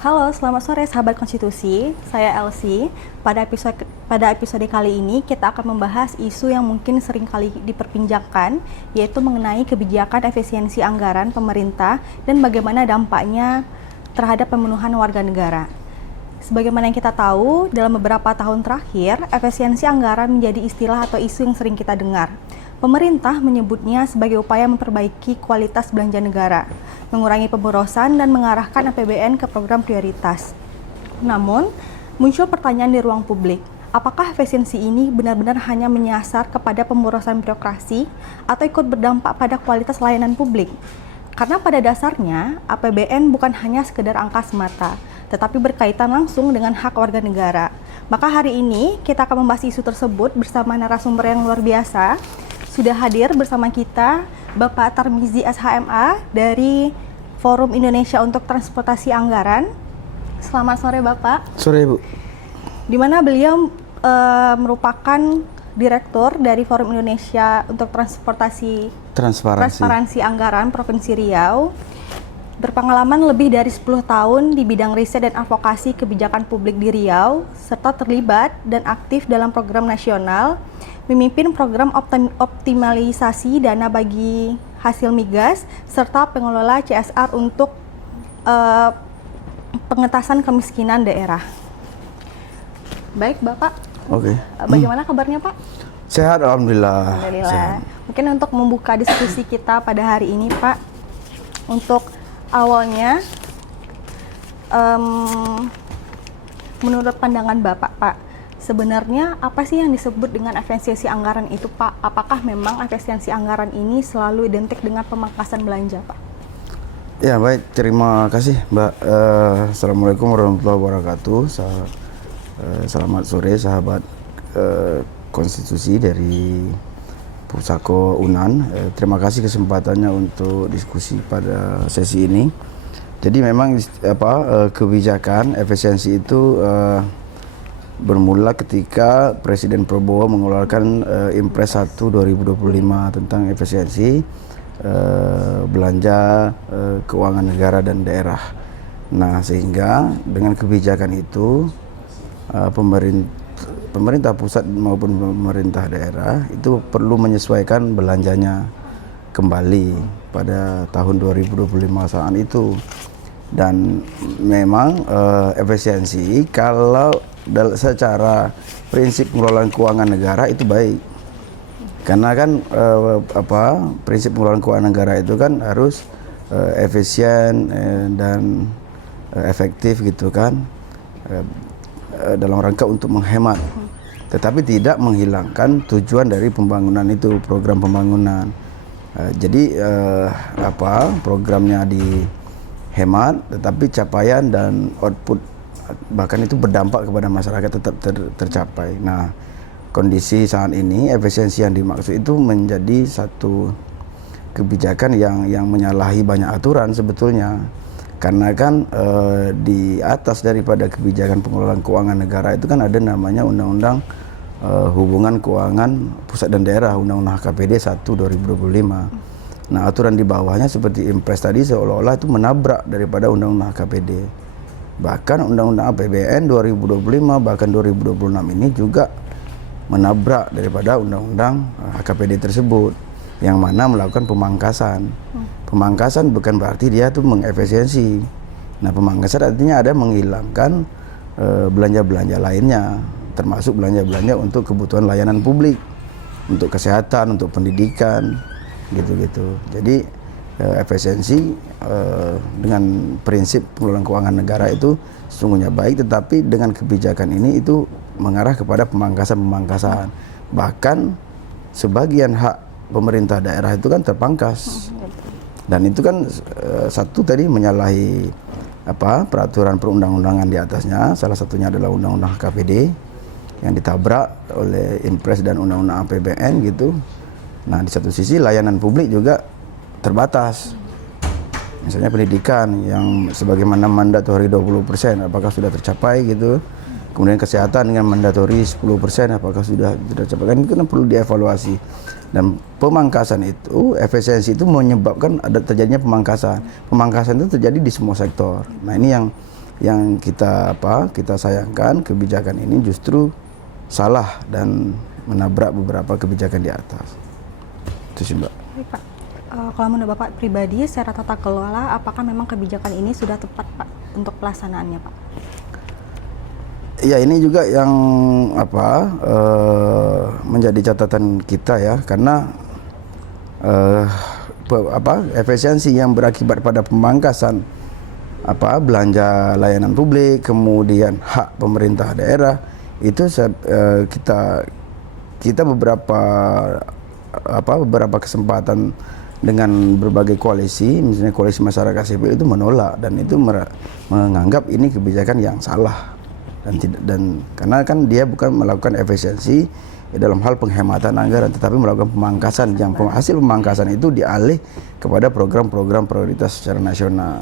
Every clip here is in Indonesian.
Halo, selamat sore sahabat konstitusi. Saya Elsie. Pada episode kali ini kita akan membahas isu yang mungkin sering kali diperbincangkan, yaitu mengenai kebijakan efisiensi anggaran pemerintah dan bagaimana dampaknya terhadap pemenuhan warga negara. Sebagaimana yang kita tahu, dalam beberapa tahun terakhir, efisiensi anggaran menjadi istilah atau isu yang sering kita dengar. Pemerintah menyebutnya sebagai upaya memperbaiki kualitas belanja negara, mengurangi pemborosan, dan mengarahkan APBN ke program prioritas. Namun, muncul pertanyaan di ruang publik, apakah efisiensi ini benar-benar hanya menyasar kepada pemborosan birokrasi atau ikut berdampak pada kualitas layanan publik? Karena pada dasarnya, APBN bukan hanya sekedar angka semata, tetapi berkaitan langsung dengan hak warga negara. Maka hari ini kita akan membahas isu tersebut bersama narasumber yang luar biasa. Sudah hadir bersama kita Bapak Tarmizi SHMA dari Forum Indonesia untuk Transportasi Anggaran. Selamat sore Bapak. Sore Bu. Di mana beliau merupakan Direktur dari Forum Indonesia untuk Transparansi Anggaran Provinsi Riau. Berpengalaman lebih dari 10 tahun di bidang riset dan advokasi kebijakan publik di Riau, serta terlibat dan aktif dalam program nasional, memimpin program optimalisasi dana bagi hasil migas, serta pengelola CSR untuk pengentasan kemiskinan daerah. Baik Bapak, Oke. Bagaimana kabarnya Pak? Sehat Alhamdulillah. Alhamdulillah. Sehat. Mungkin untuk membuka diskusi kita pada hari ini Pak, untuk awalnya, menurut pandangan Bapak, Pak, sebenarnya apa sih yang disebut dengan efisiensi anggaran itu, Pak? Apakah memang efisiensi anggaran ini selalu identik dengan pemangkasan belanja, Pak? Ya baik, terima kasih Mbak. Assalamualaikum warahmatullahi wabarakatuh. Selamat sore sahabat konstitusi dari Pusako Unan. Terima kasih kesempatannya untuk diskusi pada sesi ini. Jadi memang kebijakan efisiensi itu bermula ketika Presiden Prabowo mengeluarkan Impres 1 2025 tentang efisiensi belanja keuangan negara dan daerah. Nah, sehingga dengan kebijakan itu pemerintah pusat maupun pemerintah daerah itu perlu menyesuaikan belanjanya kembali pada tahun 2025 saat itu. Dan memang efisiensi kalau secara prinsip pengelolaan keuangan negara itu baik. Karena kan prinsip pengelolaan keuangan negara itu kan harus efisien dan efektif gitu kan. Dalam rangka untuk menghemat, tetapi tidak menghilangkan tujuan dari pembangunan itu, program pembangunan. Jadi programnya dihemat, tetapi capaian dan output bahkan itu berdampak kepada masyarakat tetap tercapai. Nah, kondisi saat ini efisiensi yang dimaksud itu menjadi satu kebijakan yang menyalahi banyak aturan sebetulnya. Karena kan di atas daripada kebijakan pengelolaan keuangan negara itu kan ada namanya Undang-Undang Hubungan Keuangan Pusat dan Daerah, Undang-Undang HKPD 1 2025. Nah, aturan di bawahnya seperti Impres tadi seolah-olah itu menabrak daripada Undang-Undang HKPD. Bahkan Undang-Undang APBN 2025 bahkan 2026 ini juga menabrak daripada Undang-Undang HKPD tersebut, yang mana melakukan pemangkasan. Pemangkasan bukan berarti dia tuh mengefisiensi. Nah, pemangkasan artinya ada menghilangkan belanja-belanja lainnya, termasuk belanja-belanja untuk kebutuhan layanan publik, untuk kesehatan, untuk pendidikan, gitu-gitu. Jadi efisiensi dengan prinsip pengelolaan keuangan negara itu sesungguhnya baik, tetapi dengan kebijakan ini itu mengarah kepada pemangkasan-pemangkasan. Bahkan sebagian hak pemerintah daerah itu kan terpangkas. Dan itu kan satu tadi menyalahi peraturan perundang-undangan di atasnya. Salah satunya adalah Undang-Undang HKPD yang ditabrak oleh Impres dan Undang-Undang APBN gitu. Nah, di satu sisi layanan publik juga terbatas. Misalnya pendidikan yang sebagaimana mandatori 20%, apakah sudah tercapai gitu. Kemudian kesehatan dengan mandatori 10%, apakah sudah tercapai. Kan itu kan perlu dievaluasi. Dan pemangkasan itu, efisiensi itu menyebabkan ada terjadinya pemangkasan. Pemangkasan itu terjadi di semua sektor. Nah, ini yang yang kita sayangkan kebijakan ini justru salah dan menabrak beberapa kebijakan di atas. Itu sih Mbak. Baik, Pak. Kalau menurut Bapak pribadi secara tata kelola, apakah memang kebijakan ini sudah tepat Pak untuk pelaksanaannya Pak? Ya ini juga yang menjadi catatan kita ya, karena efisiensi yang berakibat pada pemangkasan belanja layanan publik, kemudian hak pemerintah daerah itu kita beberapa kesempatan dengan berbagai koalisi, misalnya koalisi masyarakat sipil itu menolak dan itu menganggap ini kebijakan yang salah dan karena kan dia bukan melakukan efisiensi dalam hal penghematan anggaran, tetapi melakukan pemangkasan yang hasil pemangkasan itu dialih kepada program-program prioritas secara nasional.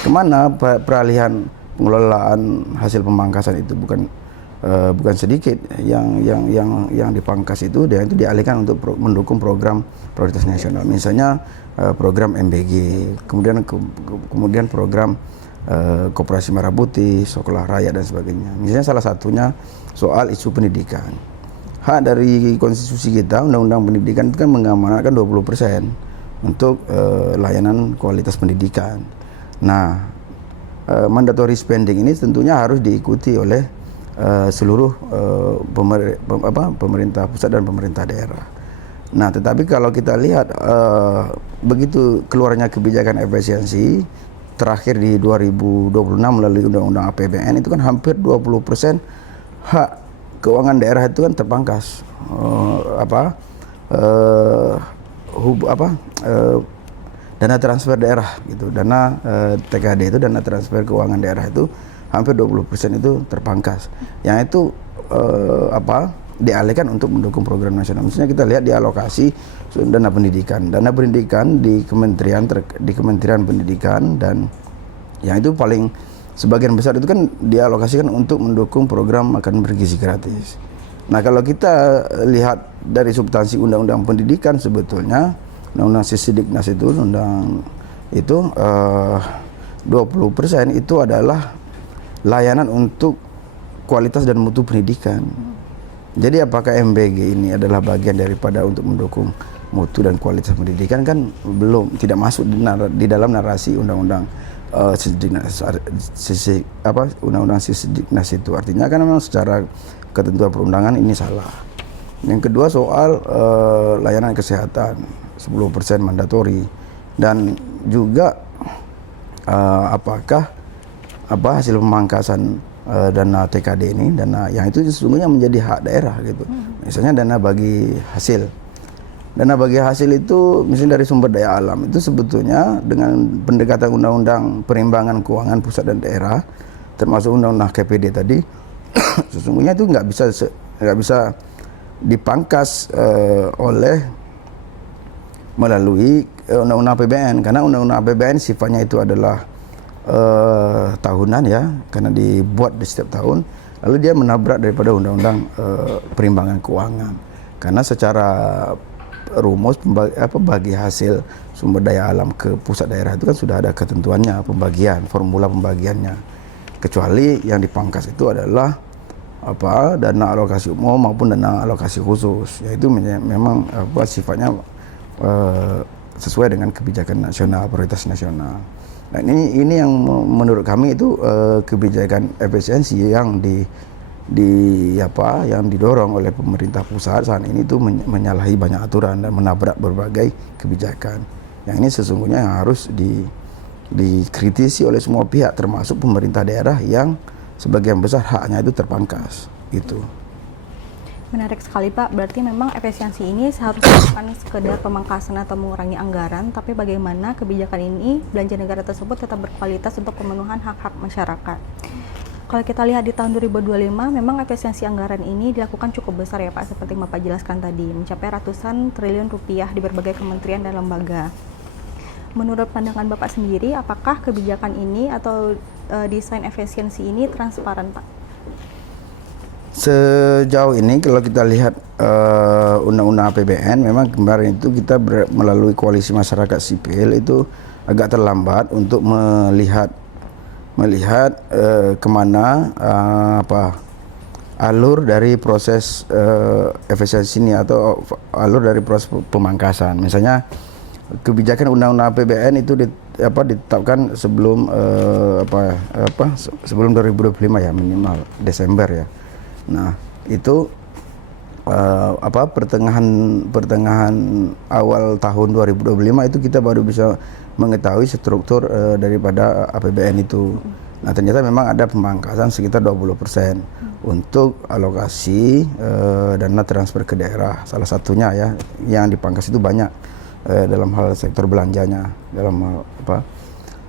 Kemana peralihan pengelolaan hasil pemangkasan itu bukan sedikit yang dipangkas itu, dia itu dialihkan untuk mendukung program prioritas nasional, misalnya program MBG, kemudian program Koperasi Merah Putih, Sekolah Rakyat dan sebagainya. Misalnya salah satunya soal isu pendidikan. Hak dari konstitusi kita, Undang-Undang Pendidikan itu kan mengamanatkan 20% untuk layanan kualitas pendidikan. Nah, mandatory spending ini tentunya harus diikuti oleh seluruh pemerintah pusat dan pemerintah daerah. Nah, tetapi kalau kita lihat begitu keluarnya kebijakan efisiensi terakhir di 2026 melalui Undang-Undang APBN itu kan hampir 20% hak keuangan daerah itu kan terpangkas. Dana transfer daerah gitu, dana TKD itu dana transfer keuangan daerah itu hampir 20% itu terpangkas. Yang itu dialihkan untuk mendukung program nasional. Misalnya kita lihat di alokasi dana pendidikan di Kementerian Pendidikan, dan yang itu paling sebagian besar itu kan dialokasikan untuk mendukung program makan bergizi gratis. Nah, kalau kita lihat dari substansi Undang-Undang Pendidikan, sebetulnya Undang-Undang Sisdiknas itu 20% itu adalah layanan untuk kualitas dan mutu pendidikan. Jadi apakah MBG ini adalah bagian daripada untuk mendukung mutu dan kualitas pendidikan? Kan tidak masuk di dalam narasi Undang-Undang Undang-Undang Sisdiknas itu. Artinya kan memang secara ketentuan perundangan ini salah. Yang kedua soal layanan kesehatan 10% mandatori, dan juga apakah hasil pemangkasan dana TKD ini, dana yang itu sesungguhnya menjadi hak daerah gitu. Misalnya dana bagi hasil itu misalnya dari sumber daya alam itu sebetulnya dengan pendekatan Undang-Undang Perimbangan Keuangan Pusat dan Daerah termasuk Undang-Undang KPD tadi sesungguhnya itu nggak bisa dipangkas melalui Undang-Undang APBN, karena Undang-Undang APBN sifatnya itu adalah tahunan ya, karena dibuat di setiap tahun, lalu dia menabrak daripada Undang-Undang Perimbangan Keuangan, karena secara rumus bagi hasil sumber daya alam ke pusat daerah itu kan sudah ada ketentuannya, formula pembagiannya, kecuali yang dipangkas itu adalah dana alokasi umum maupun dana alokasi khusus, yaitu memang sifatnya sesuai dengan kebijakan nasional, prioritas nasional. Nah, ini yang menurut kami itu kebijakan efisiensi yang yang didorong oleh pemerintah pusat saat ini itu menyalahi banyak aturan dan menabrak berbagai kebijakan. Yang ini sesungguhnya yang harus dikritisi oleh semua pihak, termasuk pemerintah daerah yang sebagian besar haknya itu terpangkas. Itu. Menarik sekali Pak, berarti memang efisiensi ini seharusnya bukan sekedar pemangkasan atau mengurangi anggaran, tapi bagaimana kebijakan ini, belanja negara tersebut tetap berkualitas untuk pemenuhan hak-hak masyarakat. Kalau kita lihat di tahun 2025, memang efisiensi anggaran ini dilakukan cukup besar ya Pak, seperti Bapak jelaskan tadi, mencapai ratusan triliun rupiah di berbagai kementerian dan lembaga. Menurut pandangan Bapak sendiri, apakah kebijakan ini atau desain efisiensi ini transparan Pak? Sejauh ini kalau kita lihat Undang-Undang APBN, memang kemarin itu kita melalui koalisi masyarakat sipil itu agak terlambat untuk melihat melihat kemana alur dari proses efisiensi ini atau alur dari proses pemangkasan. Misalnya kebijakan undang-undang APBN itu ditetapkan sebelum sebelum 2025 ya, minimal Desember ya. Nah, itu pertengahan awal tahun 2025 itu kita baru bisa mengetahui struktur daripada APBN itu. Nah, ternyata memang ada pemangkasan sekitar 20% untuk alokasi dana transfer ke daerah. Salah satunya ya yang dipangkas itu banyak dalam hal sektor belanjanya, dalam hal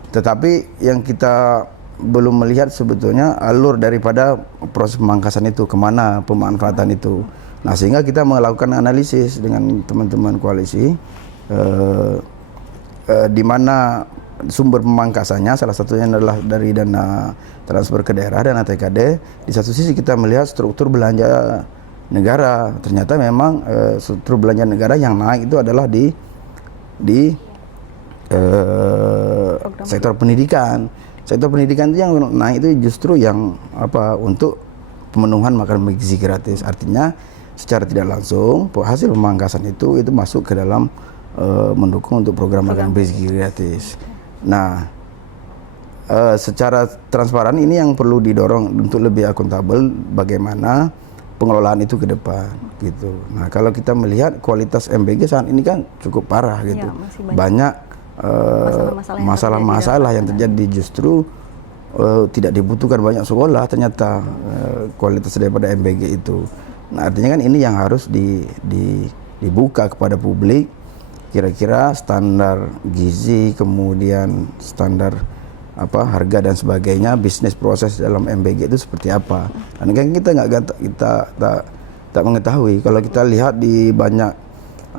tetapi yang kita belum melihat sebetulnya alur daripada proses pemangkasan itu, kemana pemanfaatan itu. Nah, sehingga kita melakukan analisis dengan teman-teman koalisi di mana sumber pemangkasannya, salah satunya adalah dari dana transfer ke daerah, dana TKD. Di satu sisi kita melihat struktur belanja negara. Ternyata memang struktur belanja negara yang naik itu adalah di sektor pendidikan. Sektor pendidikan itu yang naik itu justru yang untuk pemenuhan makan bergizi gratis. Artinya secara tidak langsung hasil pemangkasan itu masuk ke dalam mendukung untuk program makan bergizi gratis. Nah, secara transparan ini yang perlu didorong untuk lebih akuntabel bagaimana pengelolaan itu ke depan gitu. Nah, kalau kita melihat kualitas MBG saat ini kan cukup parah gitu. Ya, banyak masalah-masalah yang terjadi, justru tidak dibutuhkan banyak sekolah ternyata kualitas daripada MBG itu. Nah, artinya kan ini yang harus dibuka kepada publik, kira-kira standar gizi, kemudian standar harga dan sebagainya, bisnis proses dalam MBG itu seperti apa. Dan kan kita tak mengetahui. Kalau kita lihat di banyak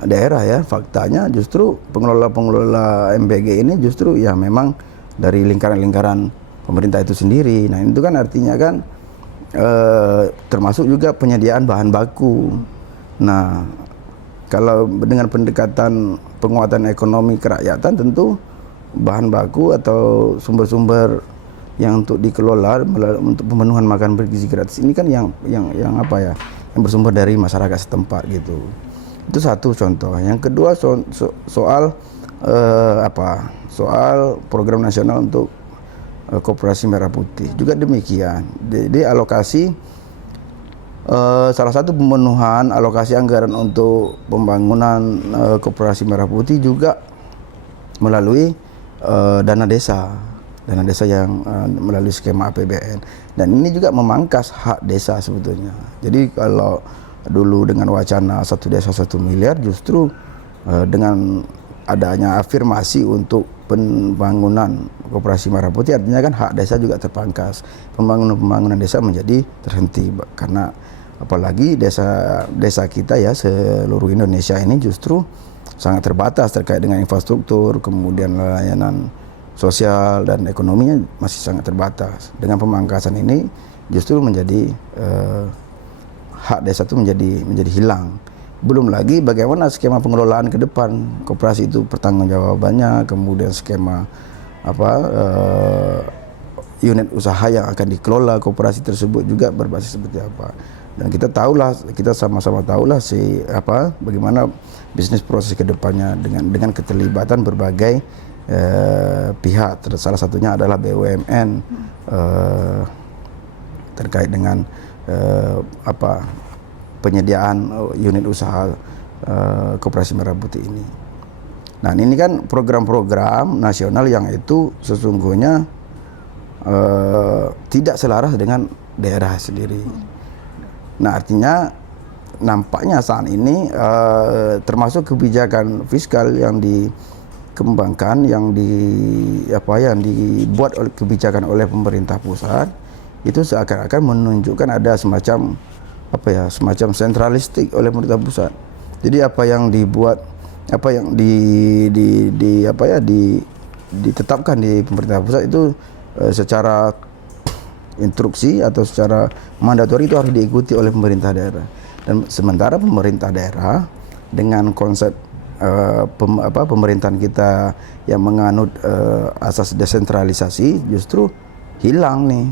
daerah ya, faktanya justru pengelola MBG ini justru ya memang dari lingkaran-lingkaran pemerintah itu sendiri. Nah, itu kan artinya kan termasuk juga penyediaan bahan baku. Nah, kalau dengan pendekatan penguatan ekonomi kerakyatan, tentu bahan baku atau sumber-sumber yang untuk dikelola untuk pemenuhan makan bergizi gratis ini kan yang bersumber dari masyarakat setempat gitu. Itu satu contoh. Yang kedua soal program nasional untuk Koperasi Merah Putih juga demikian. Jadi alokasi salah satu pemenuhan alokasi anggaran untuk pembangunan Koperasi Merah Putih juga melalui dana desa yang melalui skema APBN, dan ini juga memangkas hak desa sebetulnya. Jadi kalau dulu dengan wacana 1 desa 1 miliar, justru dengan adanya afirmasi untuk pembangunan Koperasi Merah Putih, artinya kan hak desa juga terpangkas, pembangunan desa menjadi terhenti, karena apalagi desa kita ya seluruh Indonesia ini justru sangat terbatas terkait dengan infrastruktur, kemudian layanan sosial dan ekonominya masih sangat terbatas. Dengan pemangkasan ini justru menjadi hak desa itu menjadi hilang. Belum lagi bagaimana skema pengelolaan ke depan koperasi itu, pertanggungjawabannya, kemudian skema unit usaha yang akan dikelola koperasi tersebut juga berbasis seperti apa. Dan kita sama-sama tahulah bagaimana bisnis proses ke depannya dengan keterlibatan berbagai pihak. Salah satunya adalah BUMN terkait dengan penyediaan unit usaha Koperasi Merah Putih ini. Nah, ini kan program-program nasional yang itu sesungguhnya tidak selaras dengan daerah sendiri. Nah, artinya nampaknya saat ini termasuk kebijakan fiskal yang dikembangkan, yang dibuat oleh kebijakan oleh pemerintah pusat, itu seakan-akan menunjukkan ada semacam sentralistik oleh pemerintah pusat. Jadi apa yang dibuat, apa yang ditetapkan di pemerintah pusat itu secara instruksi atau secara mandatori itu harus diikuti oleh pemerintah daerah. Dan sementara pemerintah daerah dengan konsep pemerintahan kita yang menganut asas desentralisasi, justru hilang nih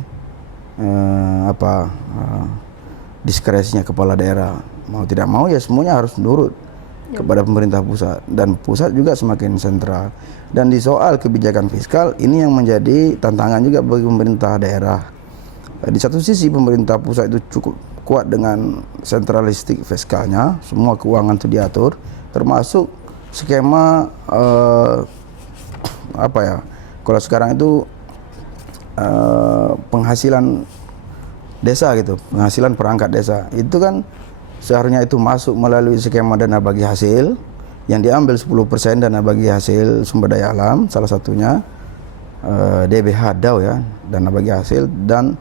diskresinya kepala daerah. Mau tidak mau ya semuanya harus nurut kepada pemerintah pusat, dan pusat juga semakin sentral. Dan di soal kebijakan fiskal ini yang menjadi tantangan juga bagi pemerintah daerah. Di satu sisi pemerintah pusat itu cukup kuat dengan sentralistik fiskalnya, semua keuangan itu diatur, termasuk skema kalau sekarang itu penghasilan desa gitu, penghasilan perangkat desa itu kan seharusnya itu masuk melalui skema dana bagi hasil yang diambil 10% dana bagi hasil sumber daya alam, salah satunya DBH DAU ya, dana bagi hasil, dan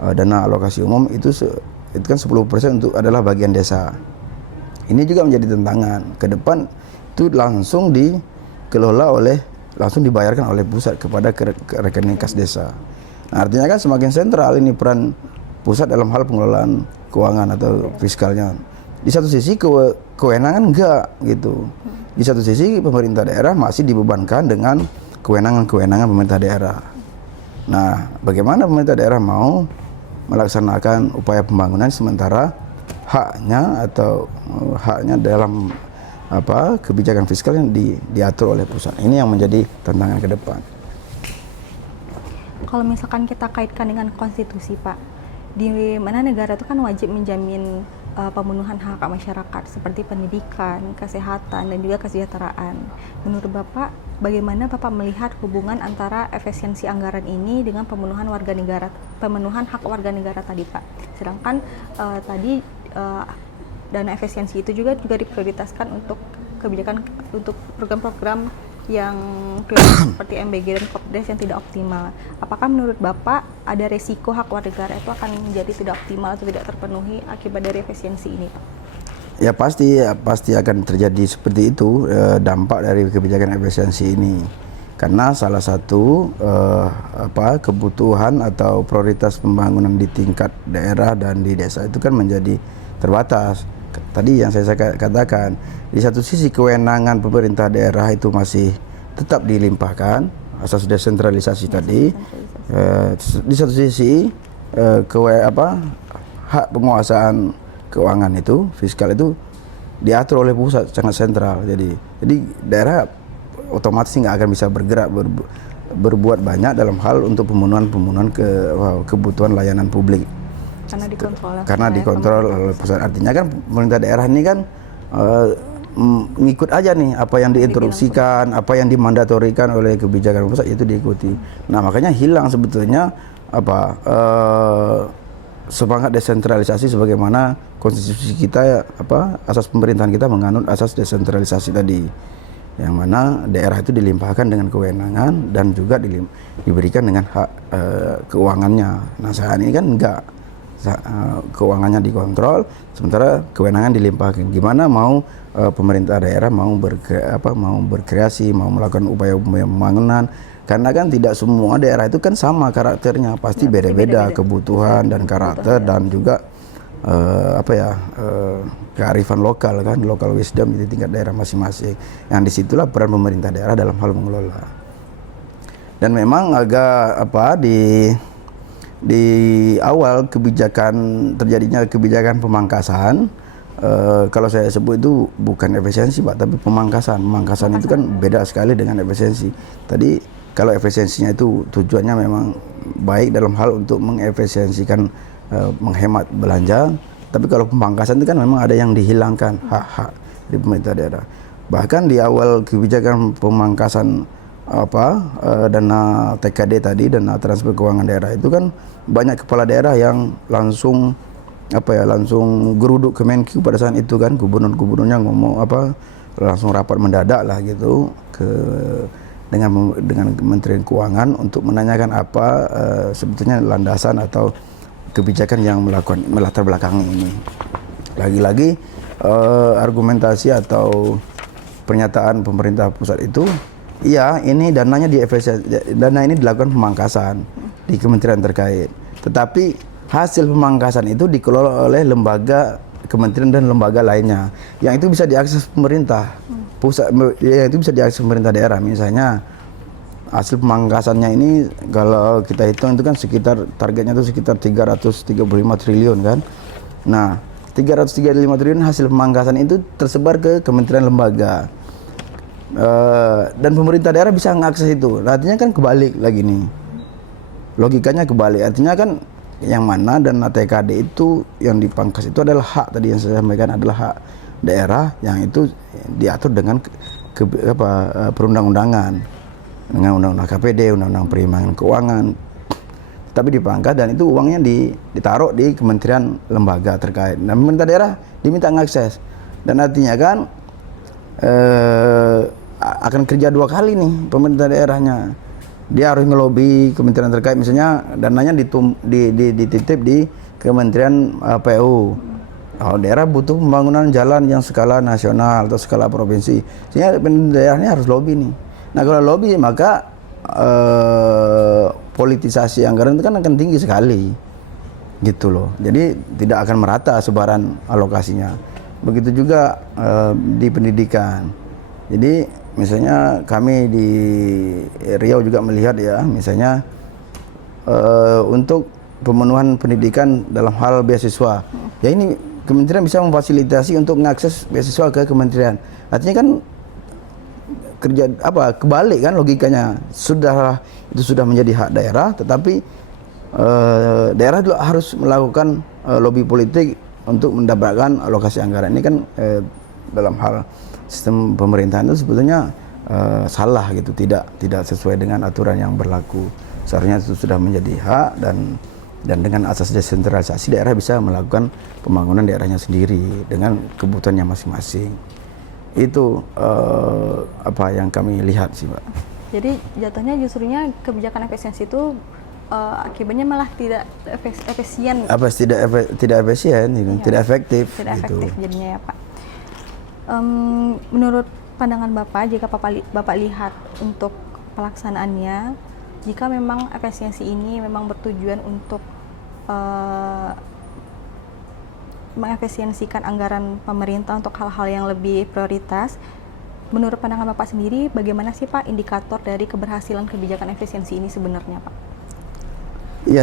dana alokasi umum itu kan 10% untuk adalah bagian desa. Ini juga menjadi tantangan ke depan, itu langsung langsung dibayarkan oleh pusat kepada rekening kas desa. Nah, artinya kan semakin sentral ini peran pusat dalam hal pengelolaan keuangan atau fiskalnya. Di satu sisi kewenangan enggak gitu. Di satu sisi pemerintah daerah masih dibebankan dengan kewenangan pemerintah daerah. Nah, bagaimana pemerintah daerah mau melaksanakan upaya pembangunan sementara haknya dalam kebijakan fiskal yang diatur oleh pusat. Ini yang menjadi tantangan ke depan. Kalau misalkan kita kaitkan dengan konstitusi, Pak, di mana negara itu kan wajib menjamin pemenuhan hak masyarakat seperti pendidikan, kesehatan, dan juga kesejahteraan. Menurut Bapak, bagaimana Bapak melihat hubungan antara efisiensi anggaran ini dengan pemenuhan hak warga negara tadi, Pak? Sedangkan tadi dana efisiensi itu juga diprioritaskan untuk kebijakan, untuk program-program yang prioritas seperti MBG dan Kopdes yang tidak optimal. Apakah menurut Bapak ada resiko hak warga negara itu akan menjadi tidak optimal atau tidak terpenuhi akibat dari efisiensi ini, Pak? Ya pasti akan terjadi seperti itu, dampak dari kebijakan efisiensi ini. Karena salah satu kebutuhan atau prioritas pembangunan di tingkat daerah dan di desa itu kan menjadi terbatas. Tadi yang saya katakan, di satu sisi kewenangan pemerintah daerah itu masih tetap dilimpahkan, asas desentralisasi tadi. Di satu sisi hak penguasaan keuangan itu, fiskal itu diatur oleh pusat sangat sentral. Jadi daerah otomatis nggak akan bisa bergerak berbuat banyak dalam hal untuk pemenuhan kebutuhan layanan publik. Karena dikontrol oleh pusat. Artinya kan pemerintah daerah ini kan ngikut aja nih apa yang diinstruksikan, apa yang dimandatorikan oleh kebijakan pusat itu diikuti. Nah, makanya hilang sebetulnya semangat desentralisasi sebagaimana konstitusi kita asas pemerintahan kita menganut asas desentralisasi tadi. Yang mana daerah itu dilimpahkan dengan kewenangan dan juga diberikan dengan hak keuangannya. Nah, saat ini kan enggak. Keuangannya dikontrol, sementara kewenangan dilimpahkan. Gimana mau pemerintah daerah mau berkreasi, mau melakukan upaya pembangunan? Karena kan tidak semua daerah itu kan sama karakternya, pasti beda-beda kebutuhan dan karakter dan juga kearifan lokal kan, local wisdom di tingkat daerah masing-masing. Yang disitulah peran pemerintah daerah dalam hal mengelola. Dan memang agak di awal terjadinya kebijakan pemangkasan, kalau saya sebut itu bukan efisiensi, Pak, tapi pemangkasan itu kan beda sekali dengan efisiensi. Tadi kalau efisiensinya itu tujuannya memang baik dalam hal untuk mengefisiensikan, menghemat belanja, tapi kalau pemangkasan itu kan memang ada yang dihilangkan hak-hak di pemerintah daerah. Bahkan di awal kebijakan pemangkasan dana TKD tadi, dana transfer keuangan daerah itu kan banyak kepala daerah yang langsung geruduk ke Menq pada saat itu kan, gubernurnya ngomong langsung rapat mendadak lah gitu dengan Kementerian Keuangan untuk menanyakan sebetulnya landasan atau kebijakan yang melatar belakangi ini. Lagi-lagi argumentasi atau pernyataan pemerintah pusat itu, iya, ini dana ini dilakukan pemangkasan di kementerian terkait. Tetapi hasil pemangkasan itu dikelola oleh lembaga kementerian dan lembaga lainnya, yang itu bisa diakses pemerintah pusat, yang itu bisa diakses pemerintah daerah. Misalnya hasil pemangkasannya ini kalau kita hitung itu kan sekitar targetnya itu sekitar 335 triliun kan. Nah, 335 triliun hasil pemangkasan itu tersebar ke kementerian lembaga. Dan pemerintah daerah bisa mengakses itu. Artinya kan kebalik lagi nih. Logikanya kebalik. Artinya kan yang mana dana TKD itu yang dipangkas itu adalah hak, tadi yang saya sampaikan adalah hak daerah yang itu diatur dengan perundang-undangan, dengan undang-undang KPD, undang-undang perimbangan keuangan. Tapi dipangkas dan itu uangnya ditaruh di kementerian lembaga terkait. Dan pemerintah daerah diminta mengakses. Dan artinya kan akan kerja dua kali nih pemerintah daerahnya. Dia harus ngelobi kementerian terkait, misalnya dananya dititip di kementerian PU. Oh, daerah butuh pembangunan jalan yang skala nasional atau skala provinsi, sehingga pemerintah daerahnya harus lobby nih. Nah kalau lobby maka politisasi anggaran itu kan akan tinggi sekali, gitu loh. Jadi tidak akan merata sebaran alokasinya. Begitu juga di pendidikan. Jadi misalnya kami di Riau juga melihat ya, misalnya untuk pemenuhan pendidikan dalam hal beasiswa, ya ini kementerian bisa memfasilitasi untuk mengakses beasiswa ke kementerian. Artinya kan kerja kebalik kan logikanya. Itu sudah menjadi hak daerah, tetapi daerah juga harus melakukan lobby politik untuk mendapatkan alokasi anggaran. Ini kan dalam hal sistem pemerintahan itu sebetulnya salah gitu, tidak sesuai dengan aturan yang berlaku. Seharusnya itu sudah menjadi hak, dan dengan asas desentralisasi daerah bisa melakukan pembangunan daerahnya sendiri dengan kebutuhannya masing-masing. Itu apa yang kami lihat sih, Mbak. Jadi jatuhnya justrunya kebijakan efisiensi itu akibatnya malah tidak efisien. Tidak efisien, gitu. Ya, tidak efektif. Tidak gitu. efektif jadinya ya Pak. Menurut pandangan Bapak, jika Bapak lihat untuk pelaksanaannya, jika memang efisiensi ini memang bertujuan untuk mengefisiensikan anggaran pemerintah untuk hal-hal yang lebih prioritas, menurut pandangan Bapak sendiri, bagaimana sih Pak indikator dari keberhasilan kebijakan efisiensi ini sebenarnya Pak? Iya,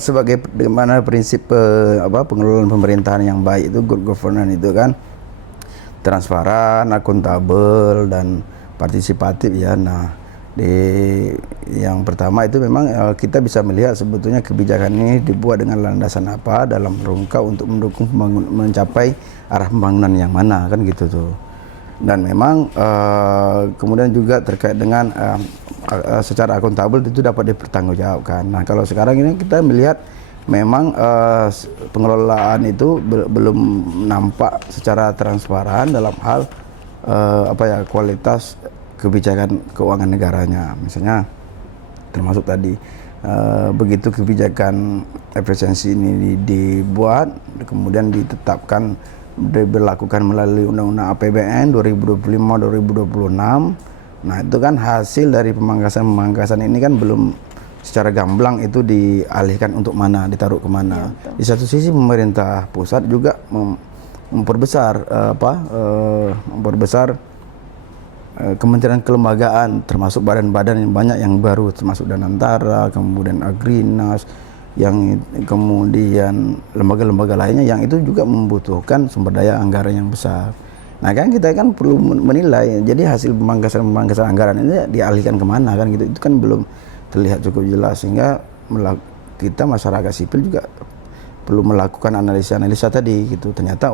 sebagai bagaimana prinsip pengelolaan pemerintahan yang baik itu, good governance itu kan transparan, akuntabel, dan partisipatif ya. Nah, yang pertama itu memang kita bisa melihat sebetulnya kebijakan ini dibuat dengan landasan apa dalam rangka untuk mendukung mencapai arah pembangunan yang mana kan gitu tuh. Dan memang kemudian juga terkait dengan secara akuntabel itu dapat dipertanggungjawabkan. Nah kalau sekarang ini kita melihat memang pengelolaan itu belum nampak secara transparan dalam hal kualitas kebijakan keuangan negaranya. Misalnya termasuk tadi begitu kebijakan efisiensi ini dibuat, kemudian ditetapkan, diberlakukan melalui Undang-Undang APBN 2025-2026. Nah itu kan hasil dari pemangkasan ini kan belum secara gamblang itu dialihkan untuk mana, ditaruh kemana. Ya, di satu sisi pemerintah pusat juga memperbesar kementerian kelembagaan, termasuk badan-badan yang banyak yang baru, termasuk Danantara, kemudian Agrinas, yang kemudian lembaga-lembaga lainnya yang itu juga membutuhkan sumber daya anggaran yang besar. Nah kan kita kan perlu menilai, jadi hasil pemangkasan anggaran ini dialihkan kemana kan gitu, itu kan belum terlihat cukup jelas, sehingga kita masyarakat sipil juga perlu melakukan analisa tadi gitu. Ternyata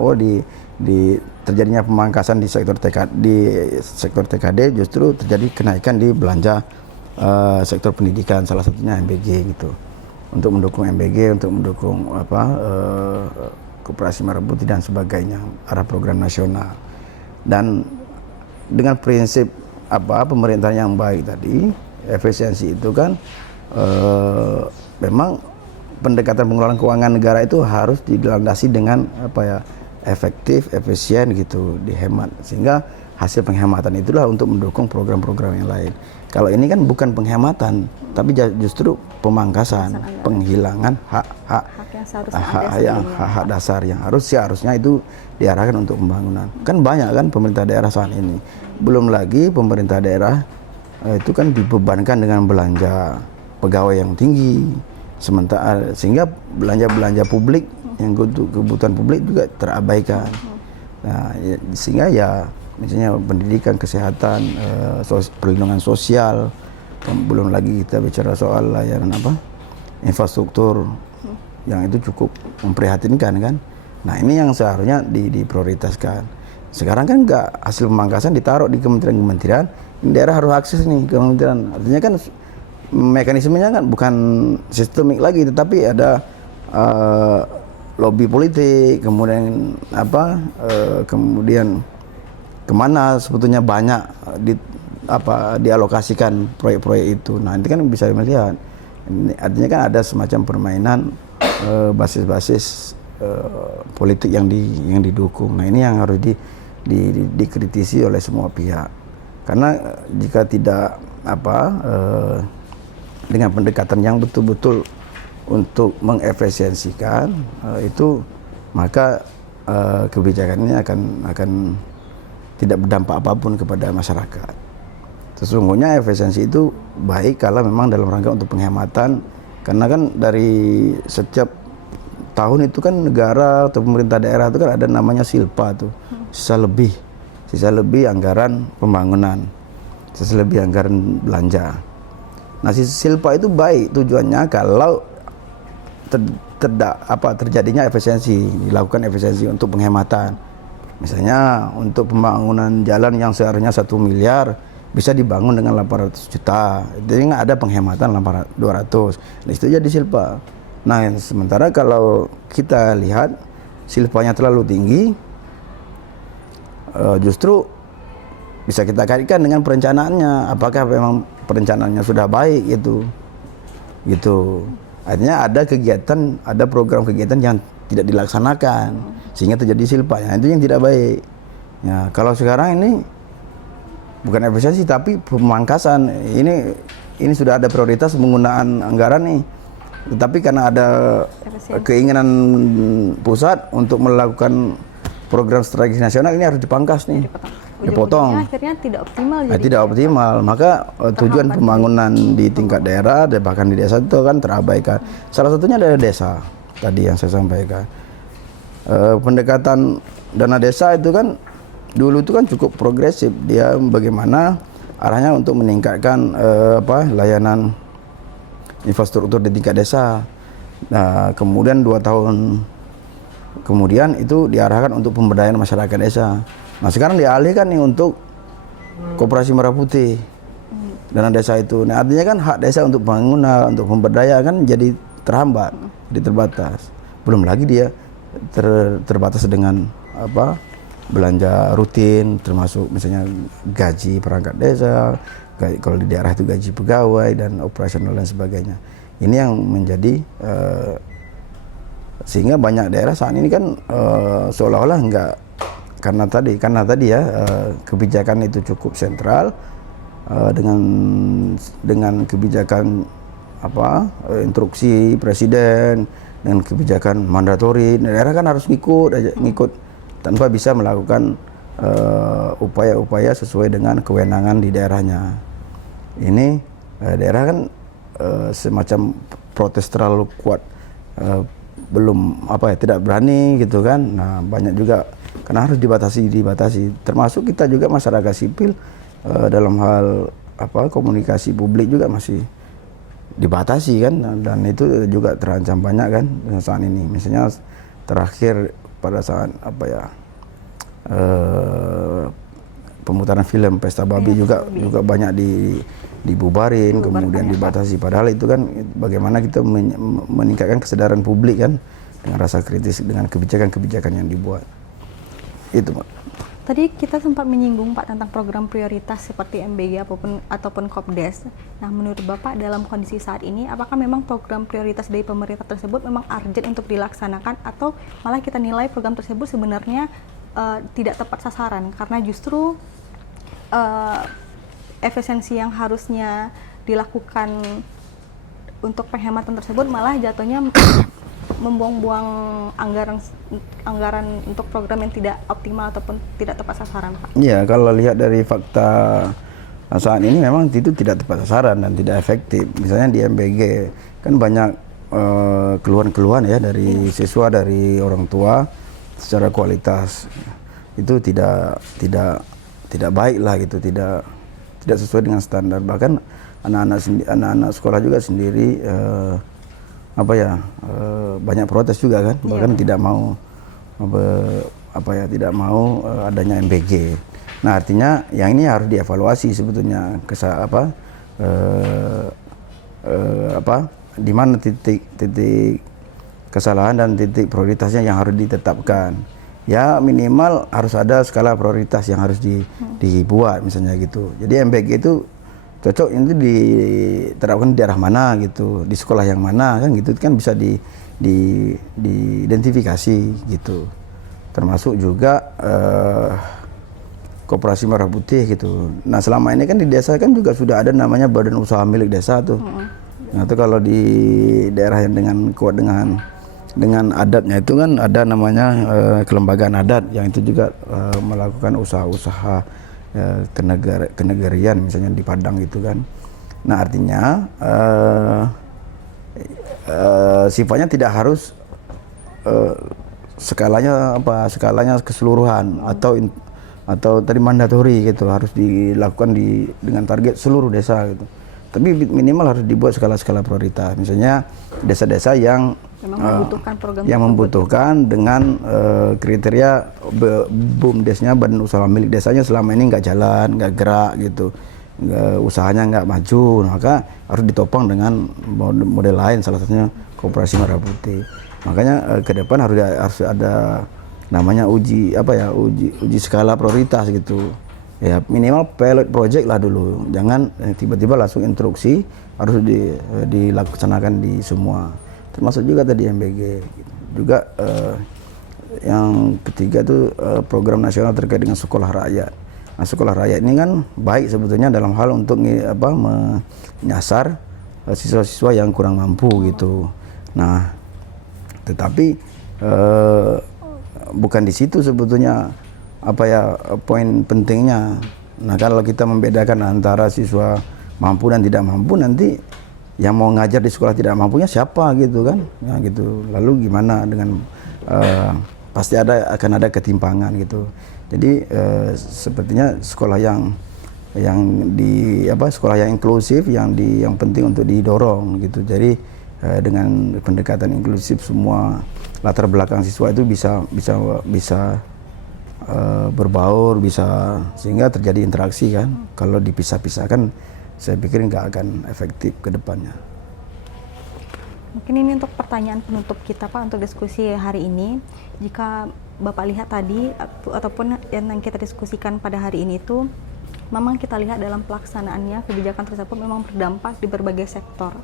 di terjadinya pemangkasan di sektor TKD justru terjadi kenaikan di belanja sektor pendidikan, salah satunya MBG gitu. Untuk mendukung MBG, untuk mendukung koperasi merah putih dan sebagainya, arah program nasional. Dan dengan prinsip pemerintahan yang baik tadi, efisiensi itu kan memang pendekatan pengelolaan keuangan negara itu harus dilandasi dengan efektif, efisien gitu, dihemat, sehingga hasil penghematan itulah untuk mendukung program-program yang lain. Kalau ini kan bukan penghematan, tapi justru pemangkasan, penghilangan hak dasar yang harusnya itu diarahkan untuk pembangunan. Kan banyak kan pemerintah daerah saat ini. Belum lagi pemerintah daerah itu kan dibebankan dengan belanja pegawai yang tinggi, sementara sehingga belanja publik yang untuk kebutuhan publik juga terabaikan. Nah, sehingga ya misalnya pendidikan, kesehatan, perlindungan sosial, belum lagi kita bicara soal layanan infrastruktur yang itu cukup memprihatinkan kan. Nah, ini yang seharusnya diprioritaskan. Sekarang kan nggak, hasil pemangkasan ditaruh di kementerian-kementerian, daerah harus akses nih ke kementerian. Artinya kan mekanismenya kan bukan sistemik lagi, tetapi ada lobby politik, kemudian kemudian kemana sebetulnya banyak dialokasikan proyek-proyek itu. Nah, itu kan bisa melihat. Artinya kan ada semacam permainan basis-basis politik yang didukung. Nah, ini yang harus dikritisi oleh semua pihak. Karena jika tidak dengan pendekatan yang betul-betul untuk mengefisiensikan itu, maka kebijakannya akan tidak berdampak apapun kepada masyarakat. Sesungguhnya efisiensi itu baik kalau memang dalam rangka untuk penghematan, karena kan dari setiap tahun itu kan negara atau pemerintah daerah itu kan ada namanya silpa tuh, sisa lebih anggaran pembangunan, sisa lebih anggaran belanja. Nah, silpa itu baik tujuannya kalau terjadinya efisiensi, dilakukan efisiensi untuk penghematan. Misalnya untuk pembangunan jalan yang seharusnya 1 miliar bisa dibangun dengan 800 juta. Jadi nggak ada penghematan 200. Nah, itu jadi silpa. Nah, sementara kalau kita lihat silpanya terlalu tinggi, justru bisa kita kaitkan dengan perencanaannya. Apakah memang perencanaannya sudah baik gitu. Artinya ada kegiatan, ada program kegiatan yang tidak dilaksanakan sehingga terjadi silpa. Nah, itu yang tidak baik. Ya, kalau sekarang ini bukan efisiensi tapi pemangkasan. Ini sudah ada prioritas penggunaan anggaran nih. Tetapi karena ada keinginan pusat untuk melakukan program strategis nasional, ini harus dipangkas nih. Dipotong. Akhirnya tidak optimal. Tidak optimal. Maka tujuan pembangunan di tingkat daerah dan bahkan di desa itu kan terabaikan. Salah satunya dari desa tadi yang saya sampaikan. Pendekatan dana desa itu kan dulu itu kan cukup progresif. Dia bagaimana arahnya untuk meningkatkan layanan infrastruktur di tingkat desa. Nah, kemudian 2 tahun kemudian itu diarahkan untuk pemberdayaan masyarakat desa. Nah, sekarang dialihkan nih untuk Koperasi Merah Putih dana desa itu. Nah, artinya kan hak desa untuk bangunan, untuk pemberdayaan kan jadi terhambat, jadi terbatas. Belum lagi dia terbatas dengan belanja rutin, termasuk misalnya gaji perangkat desa, kalau di daerah itu gaji pegawai dan operasional dan sebagainya. Ini yang menjadi sehingga banyak daerah saat ini kan seolah-olah enggak, karena tadi ya kebijakan itu cukup sentral dengan kebijakan instruksi presiden dengan kebijakan mandatori, daerah kan harus ngikut tanpa bisa melakukan upaya-upaya sesuai dengan kewenangan di daerahnya. Ini daerah kan semacam protes terlalu kuat, tidak berani gitu kan. Nah, banyak juga karena harus dibatasi, termasuk kita juga masyarakat sipil dalam hal komunikasi publik juga masih dibatasi kan, dan itu juga terancam banyak kan saat ini. Misalnya terakhir pada saat pemutaran film Pesta Babi juga banyak dibubarin, kemudian dibatasi. Padahal itu kan bagaimana kita meningkatkan kesadaran publik kan dengan rasa kritis dengan kebijakan-kebijakan yang dibuat. Itu, Pak. Tadi kita sempat menyinggung, Pak, tentang program prioritas seperti MBG ataupun Kopdes. Nah, menurut Bapak dalam kondisi saat ini, apakah memang program prioritas dari pemerintah tersebut memang urgent untuk dilaksanakan, atau malah kita nilai program tersebut sebenarnya tidak tepat sasaran karena justru efisiensi yang harusnya dilakukan untuk penghematan tersebut malah jatuhnya membuang-buang anggaran untuk program yang tidak optimal ataupun tidak tepat sasaran, Pak? Iya, kalau lihat dari fakta Nah, saat ini memang itu tidak tepat sasaran dan tidak efektif. Misalnya di MBG kan banyak keluhan-keluhan ya dari siswa, dari orang tua secara kualitas itu tidak baik lah gitu, tidak sesuai dengan standar. Bahkan anak-anak sekolah juga sendiri banyak protes juga kan, bahkan tidak mau tidak mau adanya MBG. Nah, artinya yang ini harus dievaluasi sebetulnya di mana titik kesalahan dan titik prioritasnya yang harus ditetapkan. Ya minimal harus ada skala prioritas yang harus dibuat misalnya gitu. Jadi MBG itu cocok itu diterapkan di daerah mana gitu, di sekolah yang mana kan gitu kan bisa diidentifikasi gitu. Termasuk juga Koperasi Merah Putih gitu. Nah, selama ini kan di desa kan juga sudah ada namanya badan usaha milik desa tuh. Nah, itu kalau di daerah yang kuat dengan adatnya itu kan ada namanya kelembagaan adat yang itu juga melakukan usaha-usaha kenegarian misalnya di Padang gitu kan. Nah, artinya sifatnya tidak harus skalanya keseluruhan atau tadi mandatori gitu, harus dilakukan dengan target seluruh desa gitu. Tapi minimal harus dibuat skala-skala prioritas. Misalnya desa-desa yang membutuhkan program membutuhkan dengan kriteria BUMDes-nya, badan usaha milik desanya selama ini nggak jalan, nggak gerak gitu, usahanya nggak maju, maka harus ditopang dengan model lain, salah satunya Koperasi Merah Putih. Makanya ke depan harus ada namanya uji skala prioritas gitu. Ya minimal pilot project lah dulu, jangan tiba-tiba langsung instruksi, harus dilaksanakan di semua, termasuk juga tadi MBG. Juga yang ketiga tuh program nasional terkait dengan sekolah rakyat. Nah, sekolah rakyat ini kan baik sebetulnya dalam hal untuk menyasar siswa-siswa yang kurang mampu gitu. Nah, tetapi bukan di situ sebetulnya poin pentingnya. Nah, kalau kita membedakan antara siswa mampu dan tidak mampu, nanti yang mau ngajar di sekolah tidak mampunya siapa gitu kan? Nah, gitu. Lalu gimana dengan pasti akan ada ketimpangan gitu. Jadi sepertinya sekolah yang sekolah yang inklusif yang penting untuk didorong gitu. Jadi dengan pendekatan inklusif semua latar belakang siswa itu bisa berbaur, bisa sehingga terjadi interaksi kan. Kalau dipisah-pisahkan saya pikir nggak akan efektif ke depannya. Mungkin ini untuk pertanyaan penutup kita Pak untuk diskusi hari ini. Jika Bapak lihat tadi ataupun yang kita diskusikan pada hari ini itu memang kita lihat dalam pelaksanaannya kebijakan tersebut memang berdampak di berbagai sektor.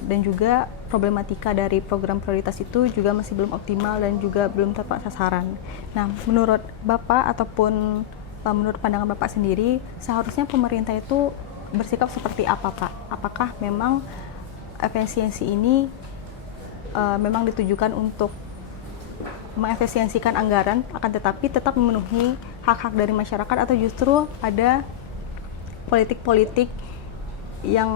Dan juga problematika dari program prioritas itu juga masih belum optimal dan juga belum tepat sasaran. Nah, menurut Bapak ataupun menurut pandangan Bapak sendiri, seharusnya pemerintah itu bersikap seperti apa, Pak? Apakah memang efisiensi ini memang ditujukan untuk mengefisiensikan anggaran, akan tetapi tetap memenuhi hak-hak dari masyarakat, atau justru ada politik-politik yang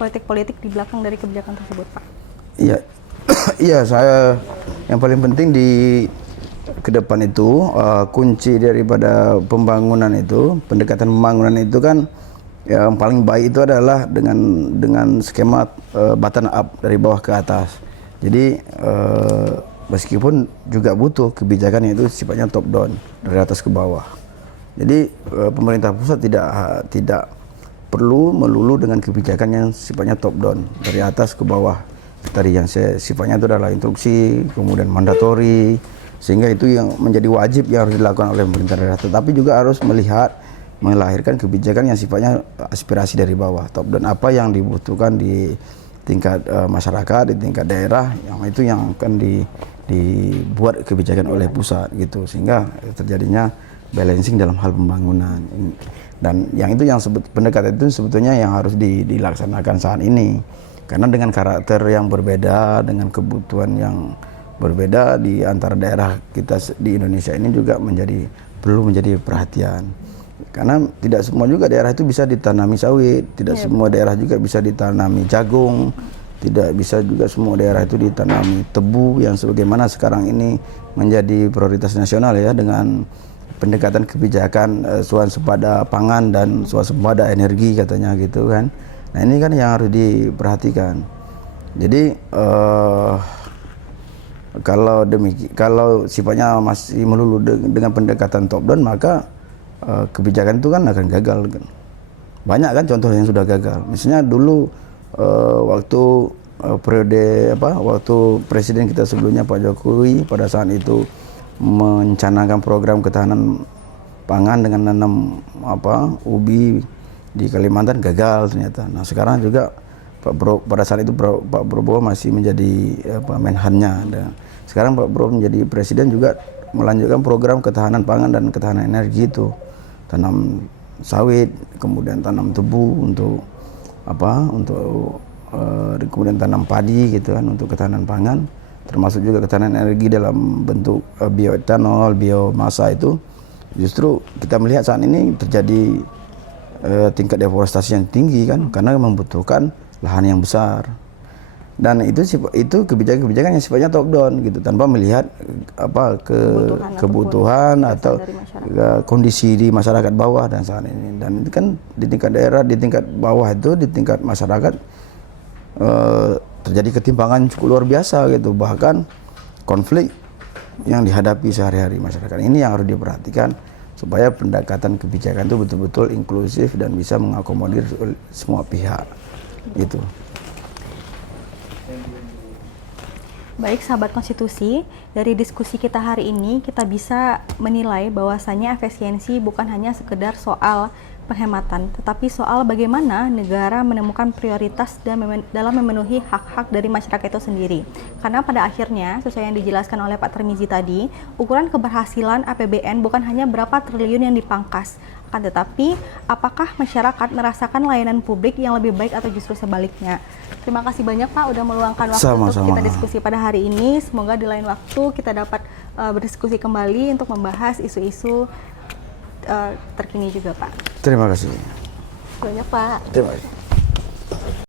politik-politik di belakang dari kebijakan tersebut, Pak? Iya, iya. Saya yang paling penting di ke depan itu kunci daripada pembangunan itu, pendekatan pembangunan itu kan yang paling baik itu adalah dengan skema bottom up dari bawah ke atas. Jadi meskipun juga butuh kebijakan yang itu sifatnya top down dari atas ke bawah. Jadi pemerintah pusat tidak perlu melulu dengan kebijakan yang sifatnya top down dari atas ke bawah. Tadi yang sifatnya itu adalah instruksi, kemudian mandatori, sehingga itu yang menjadi wajib yang harus dilakukan oleh pemerintah daerah. Tetapi juga harus melahirkan kebijakan yang sifatnya aspirasi dari bawah, top down, apa yang dibutuhkan di tingkat masyarakat, di tingkat daerah, yang itu yang akan dibuat kebijakan oleh pusat gitu, sehingga terjadinya balancing dalam hal pembangunan. Dan yang itu pendekatan itu sebetulnya yang harus dilaksanakan saat ini, karena dengan karakter yang berbeda, dengan kebutuhan yang berbeda di antara daerah kita di Indonesia ini juga menjadi perlu menjadi perhatian. Karena tidak semua juga daerah itu bisa ditanami sawit, tidak semua daerah juga bisa ditanami jagung, tidak bisa juga semua daerah itu ditanami tebu yang sebagaimana sekarang ini menjadi prioritas nasional ya, dengan pendekatan kebijakan swasembada pangan dan swasembada energi katanya gitu kan. Nah ini kan yang harus diperhatikan. Jadi kalau sifatnya masih melulu dengan pendekatan top down, maka kebijakan itu kan akan gagal kan. Banyak kan contoh yang sudah gagal. Misalnya dulu waktu waktu presiden kita sebelumnya Pak Jokowi pada saat itu mencanangkan program ketahanan pangan dengan nanam ubi di Kalimantan, gagal ternyata. Nah sekarang juga pada saat itu Pak Prabowo masih menjadi Menhannya. Sekarang Pak Prabowo menjadi presiden juga melanjutkan program ketahanan pangan dan ketahanan energi itu, tanam sawit, kemudian tanam tebu untuk kemudian tanam padi gitu kan untuk ketahanan pangan, termasuk juga ketahanan energi dalam bentuk bioetanol, biomasa. Itu justru kita melihat saat ini terjadi tingkat deforestasi yang tinggi kan, karena membutuhkan lahan yang besar. Dan itu kebijakan-kebijakan yang sifatnya top down gitu, tanpa melihat kebutuhan atau kondisi di masyarakat bawah dan saat ini. Dan itu kan di tingkat daerah, di tingkat bawah itu, di tingkat masyarakat terjadi ketimpangan cukup luar biasa gitu, bahkan konflik yang dihadapi sehari-hari masyarakat. Ini yang harus diperhatikan supaya pendekatan kebijakan itu betul-betul inklusif dan bisa mengakomodir semua pihak gitu. Baik sahabat konstitusi, dari diskusi kita hari ini kita bisa menilai bahwasanya efisiensi bukan hanya sekedar soal penghematan, tetapi soal bagaimana negara menemukan prioritas dalam memenuhi hak-hak dari masyarakat itu sendiri. Karena pada akhirnya, sesuai yang dijelaskan oleh Pak Tarmizi tadi, ukuran keberhasilan APBN bukan hanya berapa triliun yang dipangkas, akan tetapi apakah masyarakat merasakan layanan publik yang lebih baik atau justru sebaliknya. Terima kasih banyak Pak udah meluangkan waktu untuk kita diskusi pada hari ini. Semoga di lain waktu kita dapat berdiskusi kembali untuk membahas isu-isu terkini juga Pak. Terima kasih banyak Pak. Terima kasih.